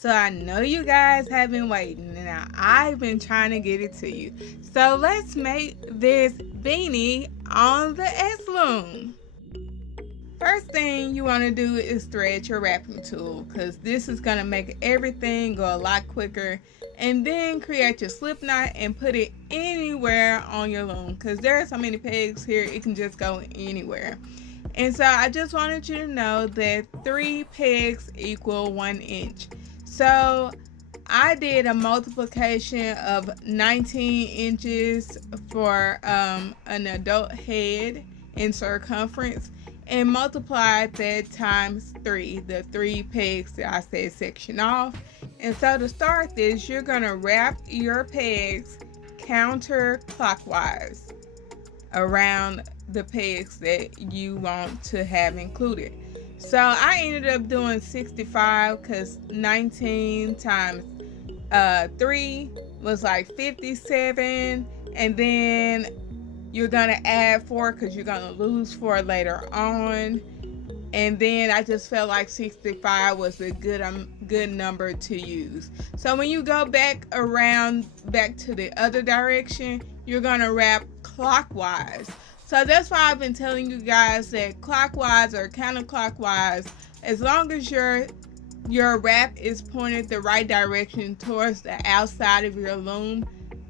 So I know you guys have been waiting, and I've been trying to get it to you. So let's make this beanie on the S-Loom. First thing you want to do is thread your wrapping tool, because this is going to make everything go a lot quicker. And then create your slip knot and put it anywhere on your loom, because there are so many pegs here it can just go anywhere. And so I just wanted you to know that 3 pegs equal 1 inch. So I did a multiplication of 19 inches for an adult head in circumference, and multiplied that times 3, the 3 pegs that I said section off. And so to start this, you're going to wrap your pegs counterclockwise around the pegs that you want to have included. So I ended up doing 65, because 19 times 3 was like 57, and then you're gonna add 4 because you're gonna lose 4 later on. And then I just felt like 65 was a good number to use. So when you go back to the other direction, you're gonna wrap clockwise. So that's why I've been telling you guys that clockwise or counterclockwise, as long as your wrap is pointed the right direction towards the outside of your loom,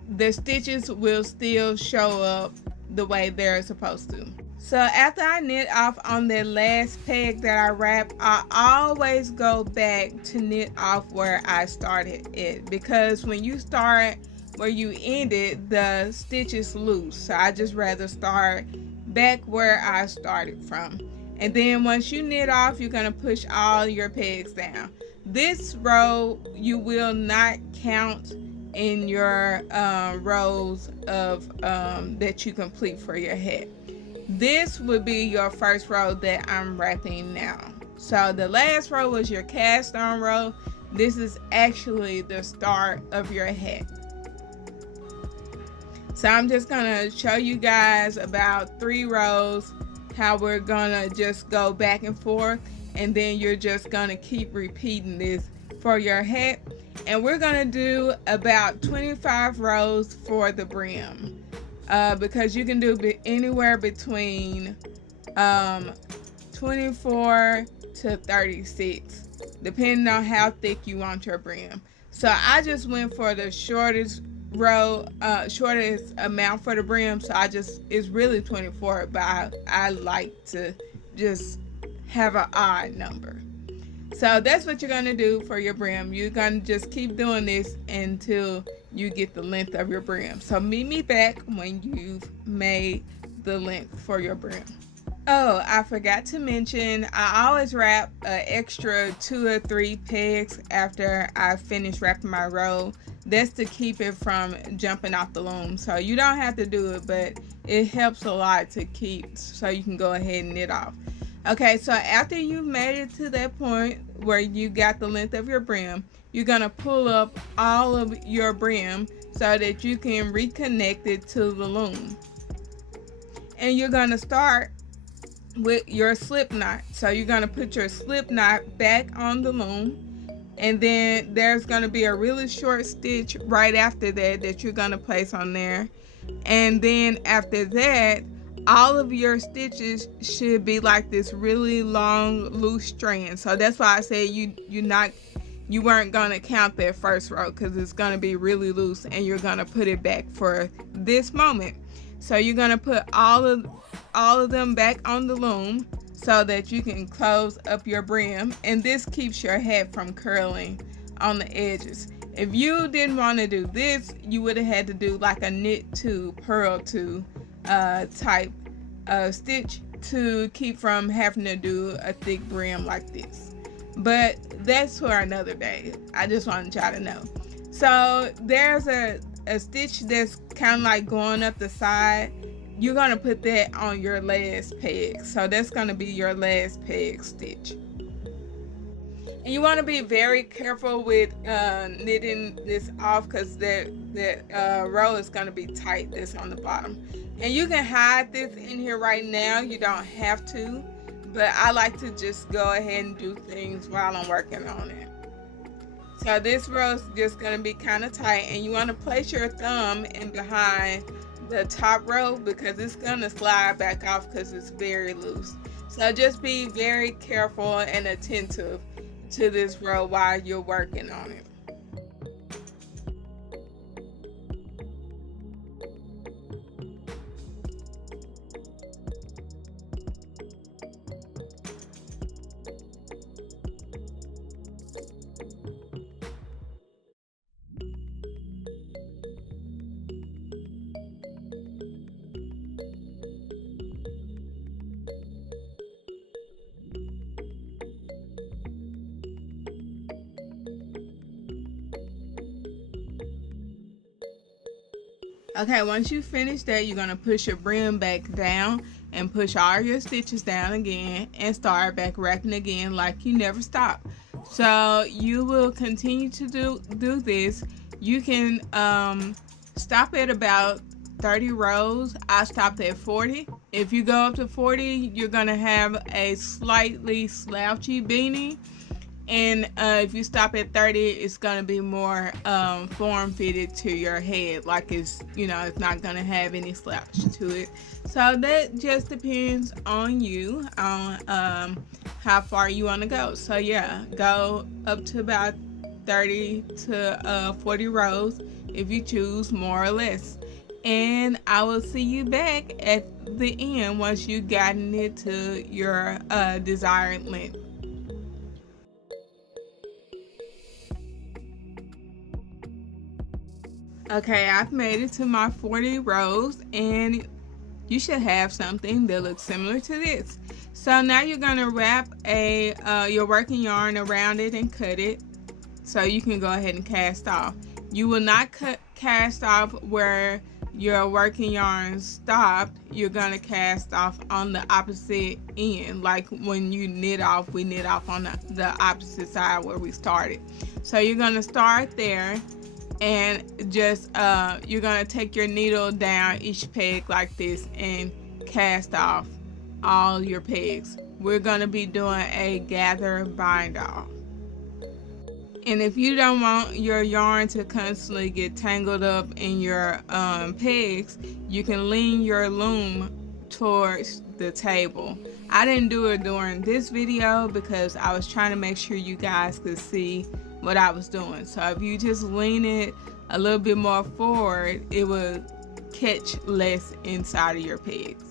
the stitches will still show up the way they're supposed to. So after I knit off on the last peg that I wrapped, I always go back to knit off where I started it, because when you start where you ended, the stitch is loose. So I just rather start back where I started from. And then once you knit off, you're going to push all your pegs down. This row you will not count in your rows of that you complete for your head. This would be your first row that I'm wrapping now. So the last row was your cast on row. This is actually the start of your head. So I'm just gonna show you guys about 3 rows, how we're gonna just go back and forth, and then you're just gonna keep repeating this for your head. And we're gonna do about 25 rows for the brim, because you can do anywhere between 24 to 36, depending on how thick you want your brim. So I just went for the shortest row, shortest amount for the brim. So it's really 24, but I like to just have an odd number. So that's what you're gonna do for your brim. You're gonna just keep doing this until you get the length of your brim. So meet me back when you've made the length for your brim. Oh, I forgot to mention, I always wrap an extra 2 or 3 pegs after I finish wrapping my row. That's to keep it from jumping off the loom. So you don't have to do it, but it helps a lot to keep, so you can go ahead and knit off. Okay, so after you've made it to that point where you got the length of your brim, you're gonna pull up all of your brim so that you can reconnect it to the loom. And you're gonna start with your slip knot. So you're gonna put your slip knot back on the loom, and then there's gonna be a really short stitch right after that you're gonna place on there. And then after that, all of your stitches should be like this really long loose strand. So that's why I said you weren't gonna count that first row, because it's gonna be really loose, and you're gonna put it back for this moment. So you're gonna put all of them back on the loom so that you can close up your brim, and this keeps your head from curling on the edges. If you didn't want to do this, you would have had to do like a knit to purl to type stitch to keep from having to do a thick brim like this. But that's for another day. I just wanted y'all to know. So there's a stitch that's kind of like going up the side. You're going to put that on your last peg. So that's going to be your last peg stitch. And you want to be very careful with knitting this off, because that row is going to be tight, this on the bottom. And you can hide this in here right now. You don't have to, but I like to just go ahead and do things while I'm working on it. So this row is just going to be kind of tight, and you want to place your thumb in behind the top row because it's going to slide back off because it's very loose. So just be very careful and attentive to this row while you're working on it. Okay, once you finish that, you're going to push your brim back down and push all your stitches down again and start back wrapping again like you never stop. So you will continue to do this. You can stop at about 30 rows. I stopped at 40. If you go up to 40, you're going to have a slightly slouchy beanie. And if you stop at 30, it's gonna be more form fitted to your head, like it's not gonna have any slouch to it. So that just depends on you, on how far you want to go. So yeah, go up to about 30 to 40 rows if you choose, more or less. And I will see you back at the end once you've gotten it to your desired length. Okay, I've made it to my 40 rows, and you should have something that looks similar to this. So now you're gonna wrap your working yarn around it and cut it so you can go ahead and cast off. You will not cast off where your working yarn stopped. You're gonna cast off on the opposite end, like when you knit off, we knit off on the opposite side where we started. So you're gonna start there, and just you're gonna take your needle down each peg like this and cast off all your pegs. We're gonna be doing a gather bind off. And if you don't want your yarn to constantly get tangled up in your pegs, you can lean your loom towards the table. I didn't do it during this video because I was trying to make sure you guys could see what I was doing. So if you just lean it a little bit more forward, it will catch less inside of your pegs.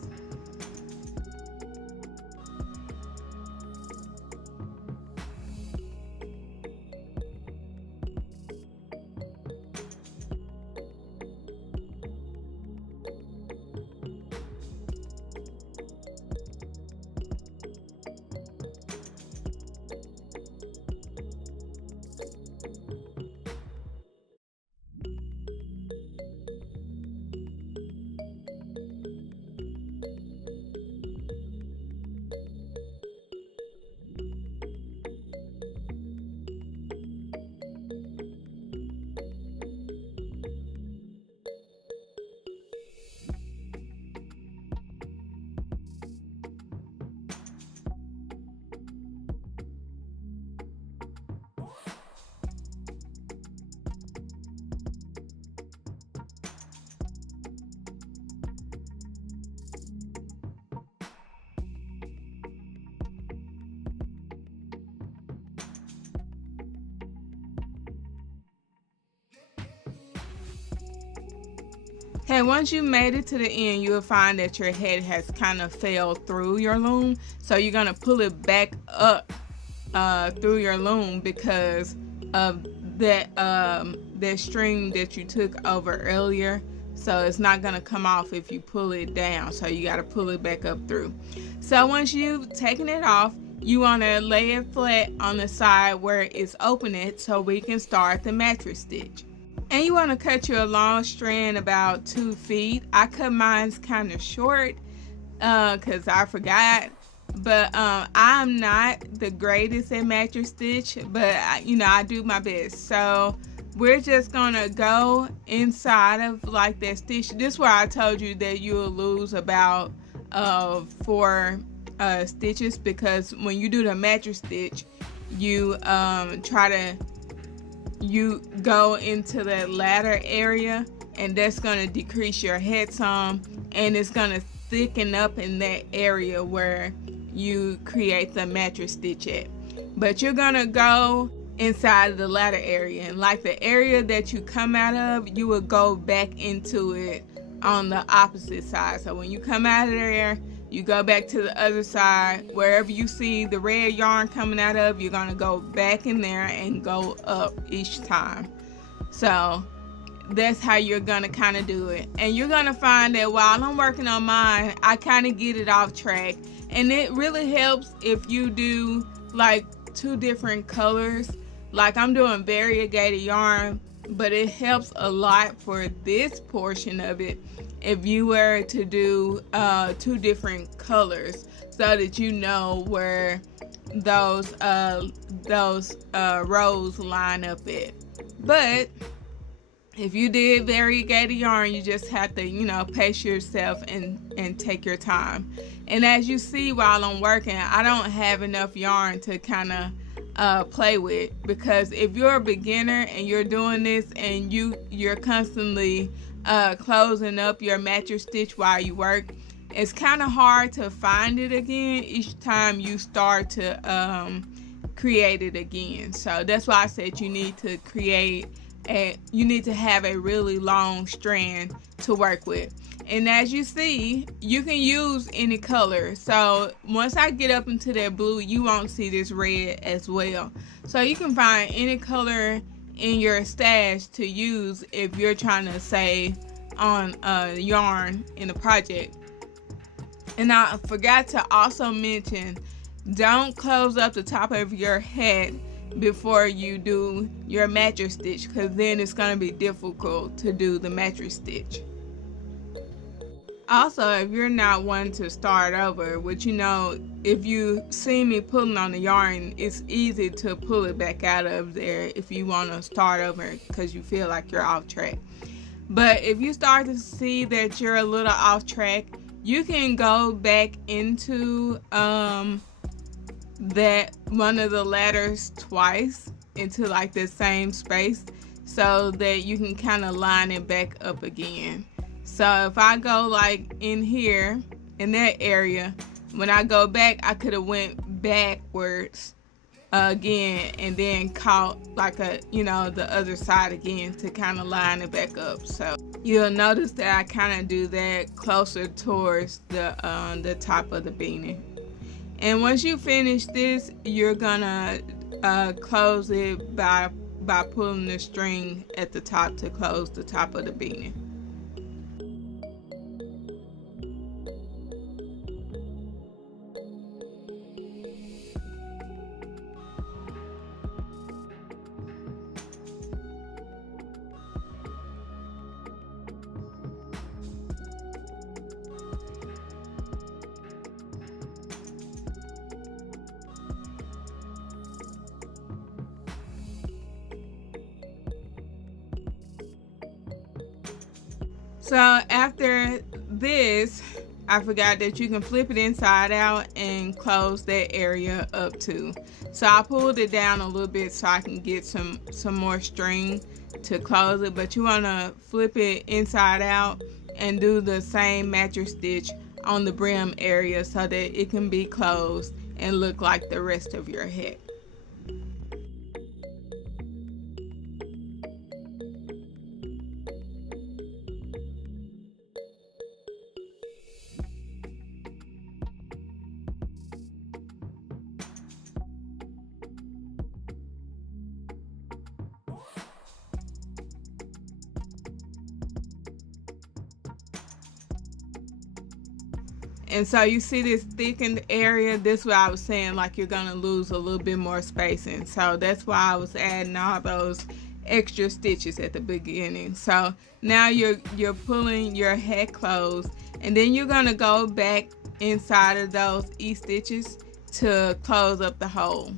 Okay, once you made it to the end, you'll find that your head has kind of fell through your loom. So you're gonna pull it back up through your loom because of that string that you took over earlier. So it's not gonna come off if you pull it down. So you gotta pull it back up through. So once you've taken it off, you wanna lay it flat on the side where it's open so we can start the mattress stitch. And you want to cut your long strand about 2 feet. I cut mine kind of short because I forgot. But I'm not the greatest at mattress stitch, but I do my best. So we're just gonna go inside of like that stitch. This is where I told you that you'll lose about 4 stitches, because when you do the mattress stitch, you try to you go into that ladder area, and that's going to decrease your head some, and it's going to thicken up in that area where you create the mattress stitch at. But you're going to go inside of the ladder area, and like the area that you come out of, you will go back into it on the opposite side. So when you come out of there, you go back to the other side. Wherever you see the red yarn coming out of, you're going to go back in there and go up each time. So that's how you're going to kind of do it. And you're going to find that while I'm working on mine, I kind of get it off track. And it really helps if you do like 2 different colors. Like I'm doing variegated yarn, but it helps a lot for this portion of it if you were to do 2 different colors, so that you know where those rows line up at. But if you did variegated yarn, you just have to, pace yourself and take your time. And as you see while I'm working, I don't have enough yarn to kind of play with, because if you're a beginner and you're doing this and you're constantly closing up your mattress stitch while you work, it's kind of hard to find it again each time you start to create it again. So that's why I said you need to have a really long strand to work with. And as you see, you can use any color. So once I get up into that blue, you won't see this red as well. So you can find any color in your stash to use if you're trying to save on yarn in a project. And I forgot to also mention, don't close up the top of your head before you do your mattress stitch, because then it's going to be difficult to do the mattress stitch. Also, if you're not one to start over, which if you see me pulling on the yarn, it's easy to pull it back out of there if you want to start over because you feel like you're off track. But if you start to see that you're a little off track, you can go back into that one of the ladders twice into like the same space, so that you can kind of line it back up again. So if I go like in here in that area, when I go back, I could have went backwards again and then caught like the other side again to kind of line it back up. So you'll notice that I kind of do that closer towards the top of the beanie. And once you finish this, you're gonna close it by pulling the string at the top to close the top of the beanie. So after this, I forgot that you can flip it inside out and close that area up too. So I pulled it down a little bit so I can get some more string to close it, but you want to flip it inside out and do the same mattress stitch on the brim area so that it can be closed and look like the rest of your head. And so you see this thickened area, this is what I was saying, like you're gonna lose a little bit more spacing. So that's why I was adding all those extra stitches at the beginning. So now you're pulling your head closed, and then you're gonna go back inside of those E-stitches to close up the hole.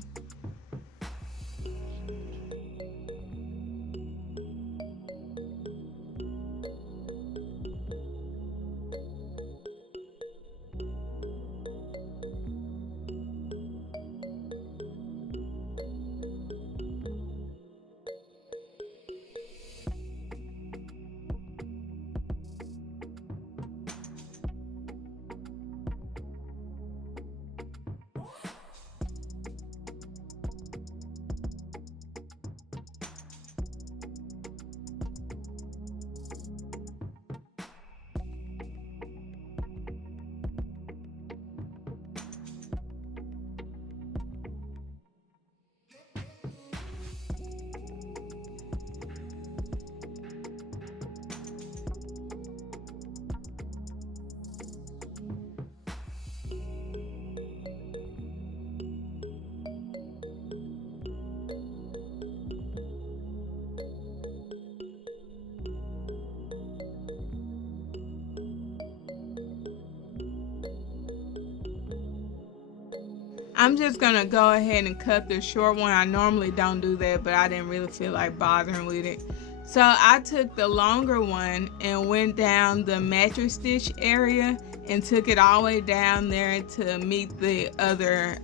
I'm just gonna go ahead and cut the short one. I normally don't do that, but I didn't really feel like bothering with it. So I took the longer one and went down the mattress stitch area and took it all the way down there to meet the other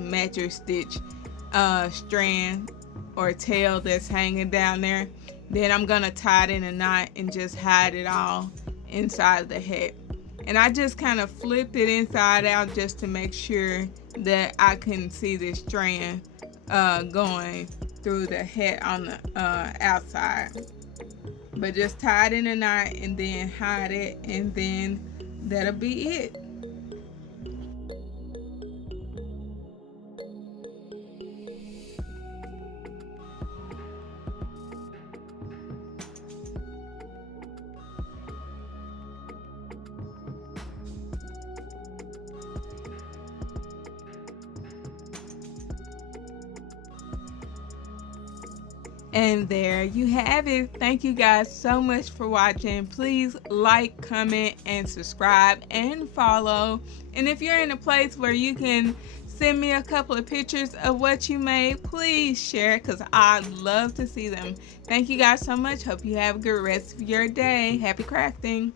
mattress stitch strand or tail that's hanging down there. Then I'm gonna tie it in a knot and just hide it all inside the hat. And I just kind of flipped it inside out just to make sure that I couldn't see the strand going through the hat on the outside. But just tie it in a knot and then hide it, and then that'll be it. And there you have it. Thank you guys so much for watching. Please like, comment, and subscribe and follow. And if you're in a place where you can send me a couple of pictures of what you made, please share, because I'd love to see them. Thank you guys so much. Hope you have a good rest of your day. Happy crafting.